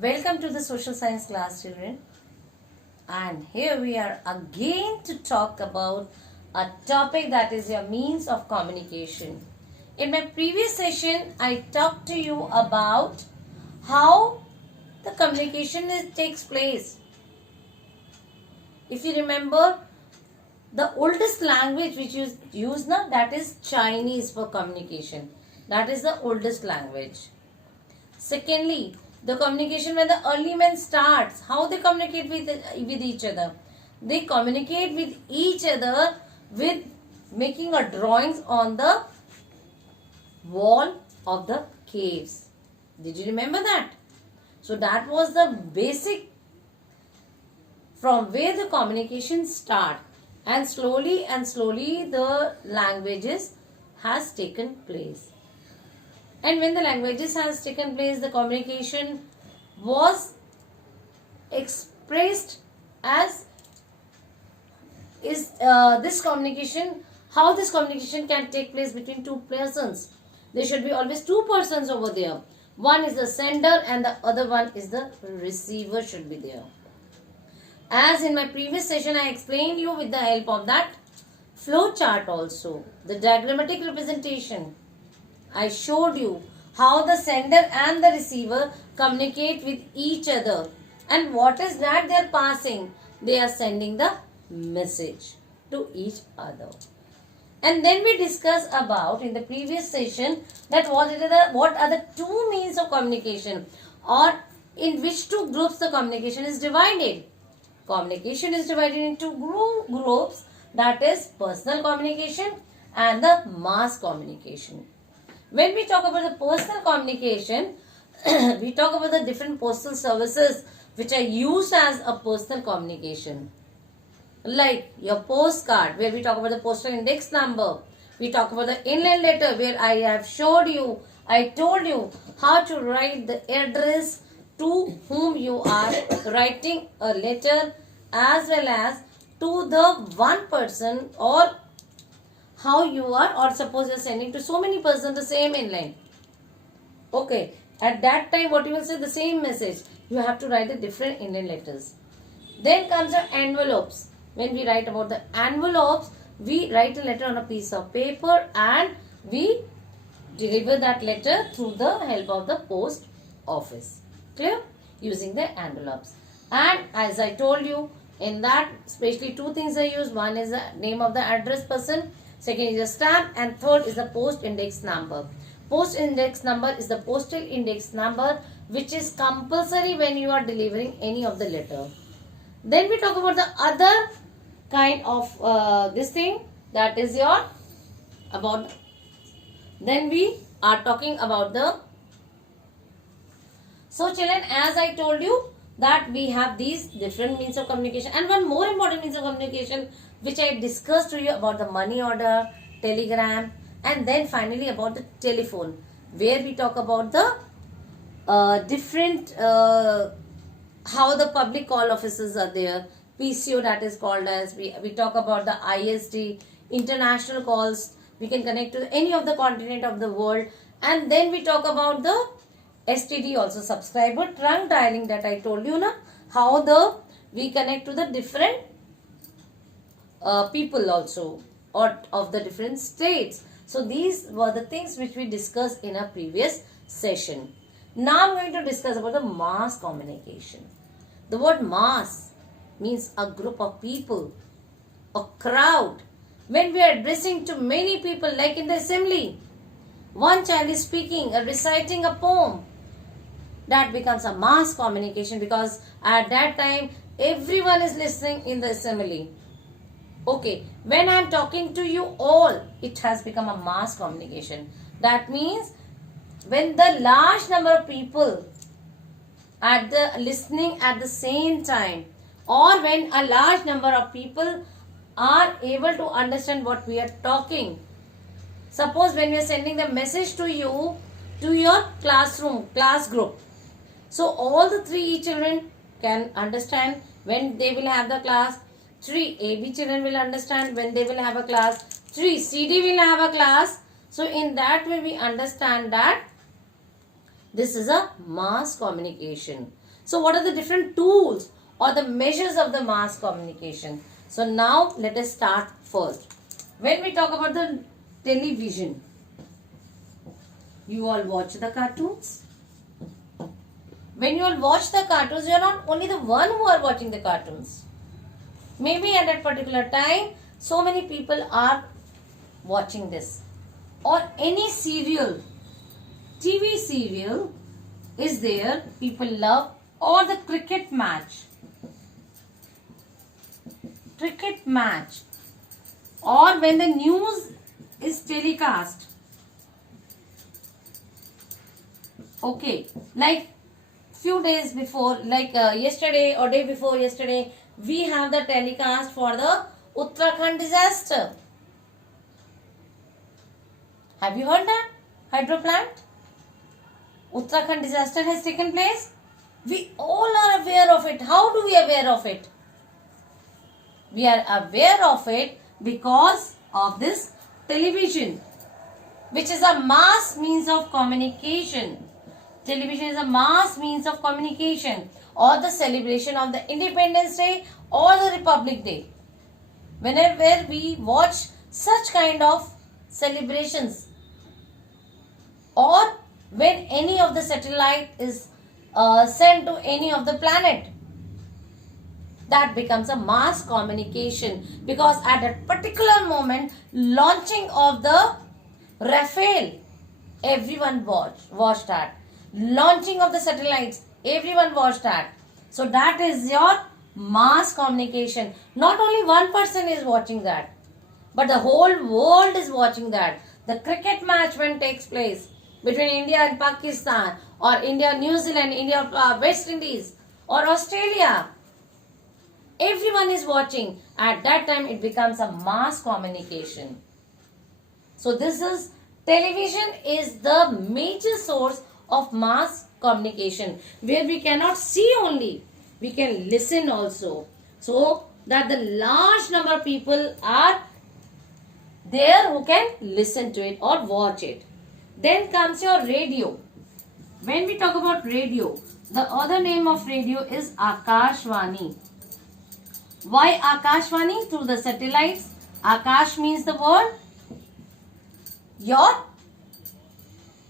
Welcome to the social science class, children. And here we are again to talk about a topic that is your means of communication. In my previous session, I talked to you about how the communication takes place. If you remember, the oldest language which is used now, that is Chinese for communication. That is the oldest language. Secondly, the communication when the early man starts, how they communicate with each other. They communicate with each other with making a drawings on the wall of the caves. Did you remember that? So that was the basic from where the communication start, and slowly the languages has taken place. And when the languages has taken place, the communication was expressed as is this communication, how this communication can take place between two persons. There should be always two persons over there. One is the sender and the other one is the receiver should be there. As in my previous session, I explained you with the help of that flow chart also, the diagrammatic representation. I showed you how the sender and the receiver communicate with each other. And what is that they are passing? They are sending the message to each other. And then we discussed about in the previous session that what are the two means of communication, or in which two groups the communication is divided. Communication is divided into groups, that is personal communication and the mass communication. When we talk about the personal communication, we talk about the different postal services which are used as a personal communication. Like your postcard, where we talk about the postal index number. We talk about the inland letter, where I have told you how to write the address to whom you are writing a letter, as well as to the one person, or how you are, or suppose you are sending to so many persons the same inline. Okay, at that time what you will say, the same message, you have to write the different Indian letters. Then comes the envelopes. When we write about the envelopes, we write a letter on a piece of paper and we deliver that letter through the help of the post office. Clear? Using the envelopes. And as I told you, in that especially two things are used. One is the name of the address person, second is the stamp, and third is the post index number. Post index number is the postal index number which is compulsory when you are delivering any of the letter. Then we talk about the other kind of this thing, that is your about. Then we are talking about the. So children, as I told you that we have these different means of communication, and one more important means of communication which I discussed to you about the money order, telegram, and then finally about the telephone, where we talk about the different how the public call offices are there, PCO that is called as, we talk about the ISD, international calls, we can connect to any of the continent of the world, and then we talk about the STD also, subscriber trunk dialing, that I told you na, how we connect to the different people also, or of the different states. So these were the things which we discussed in a previous session. Now I'm going to discuss about the mass communication. The word mass means a group of people, a crowd. When we are addressing to many people, like in the assembly, one child is speaking or reciting a poem, that becomes a mass communication, because at that time everyone is listening in the assembly. Okay, when I am talking to you all, it has become a mass communication. That means when the large number of people at the listening at the same time, or when a large number of people are able to understand what we are talking. Suppose when we are sending the message to you, to your class group. So all the three children can understand when they will have the class. 3 AB children will understand when they will have a class. 3 CD will have a class. So in that way we understand that this is a mass communication. So what are the different tools or the measures of the mass communication? So now let us start first. When we talk about the television, you all watch the cartoons. When you all watch the cartoons, you are not only the one who are watching the cartoons. Maybe at that particular time, so many people are watching this. Or any serial, TV serial is there, people love, or the cricket match. Cricket match. Or when the news is telecast. Okay, like few days before, like yesterday or day before yesterday, we have the telecast for the Uttarakhand disaster. Have you heard that? Hydro plant? Uttarakhand disaster has taken place. We all are aware of it. How do we aware of it? We are aware of it because of this television, which is a mass means of communication. Television is a mass means of communication, or the celebration of the Independence Day or the Republic Day. Whenever we watch such kind of celebrations, or when any of the satellite is sent to any of the planet, that becomes a mass communication, because at that particular moment, launching of the Rafale, everyone watched that. Launching of the satellites, everyone watched that. So that is your mass communication. Not only one person is watching that, but the whole world is watching that. The cricket match when takes place between India and Pakistan, or India, New Zealand, India, West Indies, or Australia, everyone is watching. At that time, it becomes a mass communication. So this is, television is the major source of mass communication, where we cannot see only, we can listen also, so that the large number of people are there who can listen to it or watch it. Then comes your radio. When we talk about radio, the other name of radio is Akashvani. Why Akashvani? Through the satellites. Akash means the word, your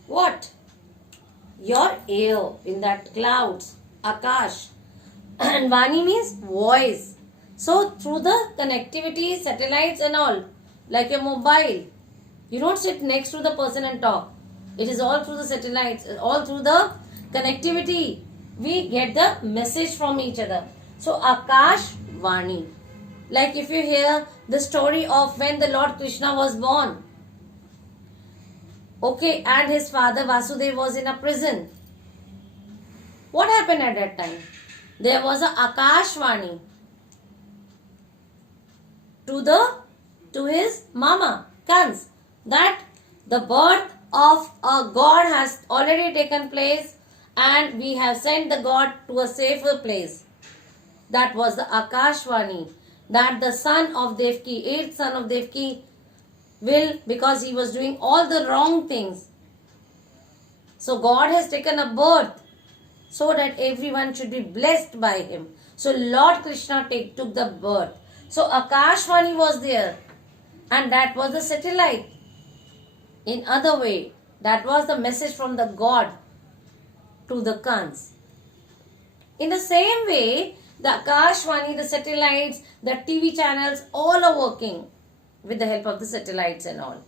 what? Your air in that clouds, Akash. And Vani means voice. So through the connectivity, satellites and all, like a mobile, you don't sit next to the person and talk. It is all through the satellites, all through the connectivity. We get the message from each other. So Akash Vani. Like if you hear the story of when the Lord Krishna was born, okay, and his father Vasudev was in a prison. What happened at that time? There was a Akashvani to his mama Kans, that the birth of a god has already taken place and we have sent the god to a safer place. That was the Akashvani, that the son of Devki, eighth son of Devki, will, because he was doing all the wrong things. So God has taken a birth so that everyone should be blessed by him. So Lord Krishna took the birth. So Akashvani was there, and that was the satellite. In other way, that was the message from the God to the Kans. In the same way, the Akashvani, the satellites, the TV channels, all are working with the help of the satellites and all.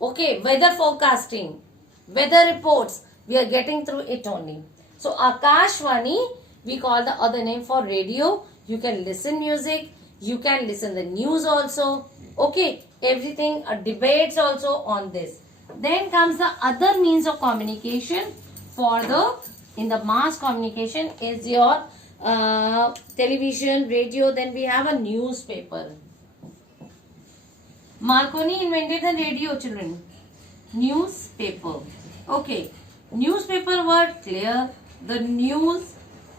Okay, weather forecasting, weather reports, we are getting through it only. So Akashvani, we call the other name for radio. You can listen music, you can listen the news also. Okay, everything, debates also on this. Then comes the other means of communication for the, in the mass communication is your television, radio. Then we have a newspaper. Marconi invented the radio, children. Newspaper. Okay. Newspaper word clear. The news.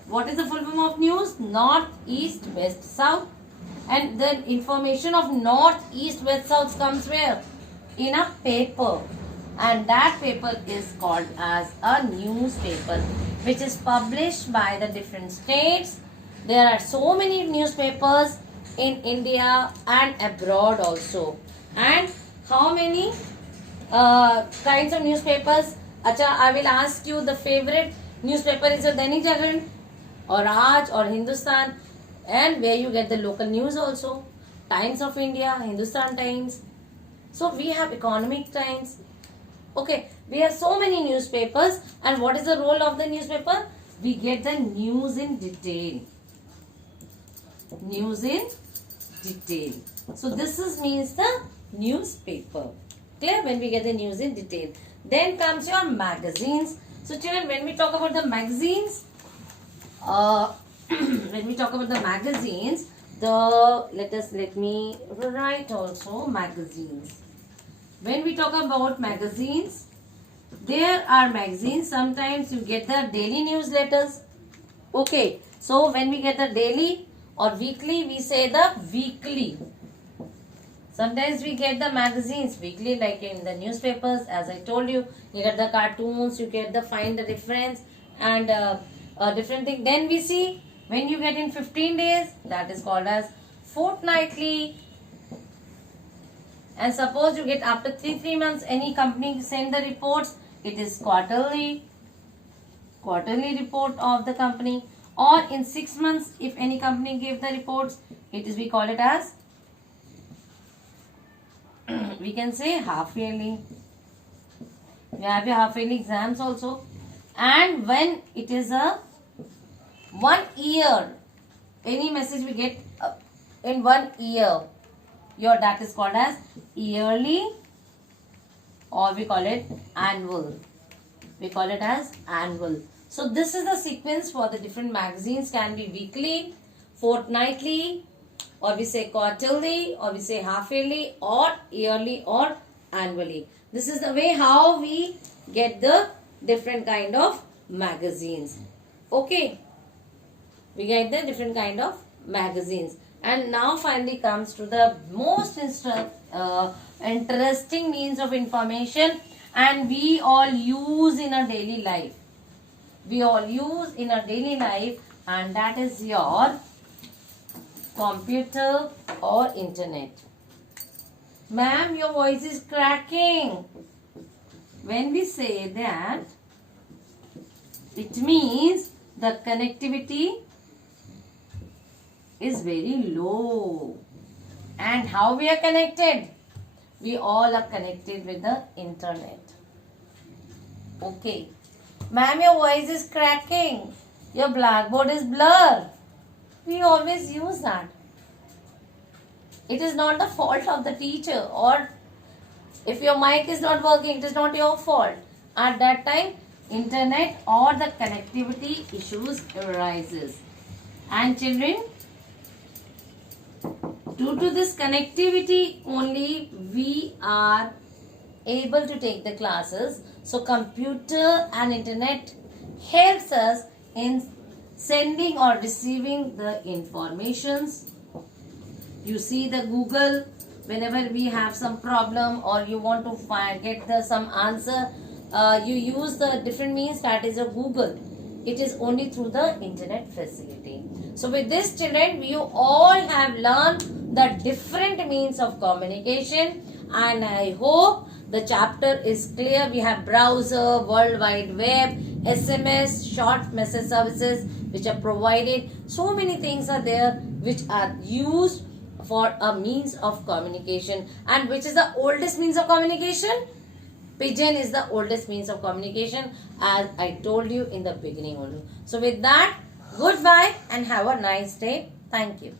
What is the full form of news? North, east, west, south. And the information of north, east, west, south comes where? In a paper. And that paper is called as a newspaper. which is published by the different states. There are so many newspapers in India and abroad also. And how many kinds of newspapers? Acha, I will ask you the favorite newspaper is a Dainik Jagran or Raj or Hindustan, and where you get the local news also. Times of India, Hindustan Times. So we have Economic Times. Okay, we have so many newspapers, and what is the role of the newspaper? We get the news in detail. News in detail. So this means the newspaper. Clear? When we get the news in detail. Then comes your magazines. So children, when we talk about the magazines, when we talk about the magazines, let me write also magazines. When we talk about magazines, there are magazines. Sometimes you get the daily newsletters. Okay, so when we get the daily or weekly, we say the weekly. Sometimes we get the magazines weekly, like in the newspapers. As I told you, you get the cartoons, you get the find the difference and different thing. Then we see when you get in 15 days, that is called as fortnightly. And suppose you get after 3 months, any company send the reports, it is quarterly report of the company. Or in 6 months, if any company give the reports, it is, we call it as, we can say half yearly. We have your half yearly exams also. And when it is a 1 year, any message we get in 1 year, that is called as yearly, or we call it annual. We call it as annual. So this is the sequence for the different magazines. Can be weekly, fortnightly, or we say quarterly, or we say half yearly, or yearly, or annually. This is the way how we get the different kind of magazines. Okay, we get the different kind of magazines. And now finally comes to the most interesting means of information, and we all use in our daily life. We all use in our daily life, and that is your computer or internet. Ma'am, your voice is cracking. When we say that, it means the connectivity is very low. And how we are connected? We all are connected with the internet. Okay. Ma'am, your voice is cracking. Your blackboard is blur. We always use that. It is not the fault of the teacher, or if your mic is not working, it is not your fault. At that time, internet or the connectivity issues arises. And children, due to this connectivity only we are able to take the classes. So computer and internet helps us in sending or receiving the informations. You see the Google, whenever we have some problem or you want to get some answer, you use the different means, that is a Google. It is only through the internet facility. So with this children, you all have learned the different means of communication, and I hope the chapter is clear. We have browser, World Wide Web, SMS, short message services which are provided. So many things are there which are used for a means of communication. And which is the oldest means of communication? Pigeon is the oldest means of communication, as I told you in the beginning only. So with that, goodbye and have a nice day. Thank you.